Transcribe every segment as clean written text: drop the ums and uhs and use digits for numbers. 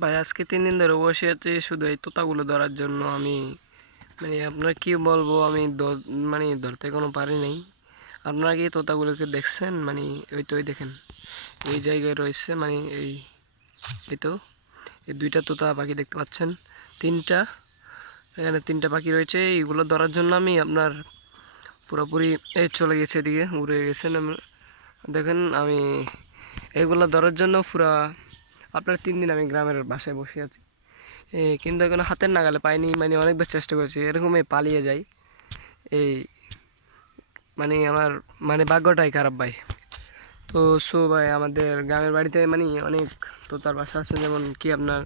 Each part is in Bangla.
ভাই আজকে 3 দিন ধরে বসে আছি শুধু এই তোতাগুলো ধরার জন্য। আমি আপনার কি বলবো, আমি ধরতে কোনো পারি নাই। আপনারা কি তোতাগুলোকে দেখছেন? ওই দেখেন, এই জায়গায় রয়েছে, এই তো এই 2টা তোতা পাখি দেখতে পাচ্ছেন। 3টা, এখানে 3টা পাখি রয়েছে। এইগুলো ধরার জন্য আমি আপনার পুরোপুরি চলে গেছে, এদিকে উড়ে গেছেন। দেখেন, আমি এগুলো ধরার জন্য পুরা আপনার 3 দিন আমি গ্রামের বাসায় বসে আছি, কিন্তু এখনো হাতের নাগালে পাইনি। অনেকবার চেষ্টা করেছি, এরকমই পালিয়ে যাই। এই আমার ভাগ্যটাই খারাপ ভাই। তো ভাই, আমাদের গ্রামের বাড়িতে অনেক তোতার বাসা আছে, যেমন কি আপনার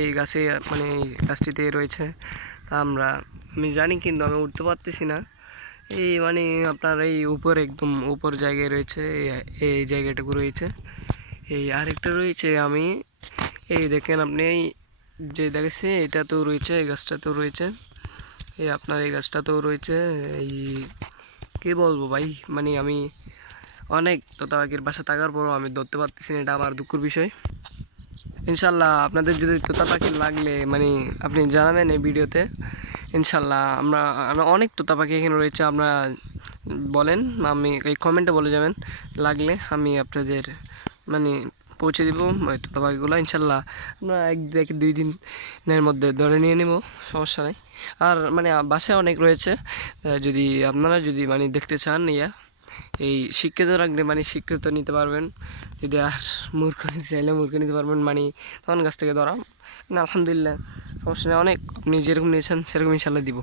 এই গাছে, এই গাছটিতে রয়েছে। তা আমি জানি, কিন্তু আমি উঠতে পারতেছি না। এই আপনার এই উপর, একদম উপর জায়গায় রয়েছে, এই জায়গাটুকু রয়েছে। এই আরেকটা রয়েছে, আমি এই দেখেন আপনি, এই যে দেখেছি এটাতেও রয়েছে, এই গাছটাতেও রয়েছে, এই আপনার এই গাছটাতেও রয়েছে। এই কী বলবো ভাই, আমি অনেক তোতা পাখির বাসা থাকার পরও আমি ধরতে পারতেছি না, এটা আমার দুঃখের বিষয়। ইনশাল্লাহ আপনাদের যদি তোতা পাখি লাগলে আপনি জানাবেন এই ভিডিওতে। ইনশাল্লাহ আমরা অনেক তোতা পাখি এখানে রয়েছে, আমরা বলেন, আমি এই কমেন্টে বলে যাবেন। লাগলে আমি আপনাদের পৌঁছে দিব ওই তোতা পাখিগুলো। ইনশাল্লাহ আমরা 1 থেকে 2 দিনের মধ্যে ধরে নিয়ে নেব, সমস্যা নেই। আর বাসায় অনেক রয়েছে, যদি আপনারা যদি দেখতে চান, এই শিক্ষিত রাখলে শিক্ষিত নিতে পারবেন। যদি আর মূর্খ নিতে চাইলে মূর্খ নিতে পারবেন, তখন গাছ থেকে ধরা। আলহামদুলিল্লাহ, সমস্যা নেই। অনেক আপনি যেরকম নিয়েছেন সেরকম ইনশাল্লাহ দিব।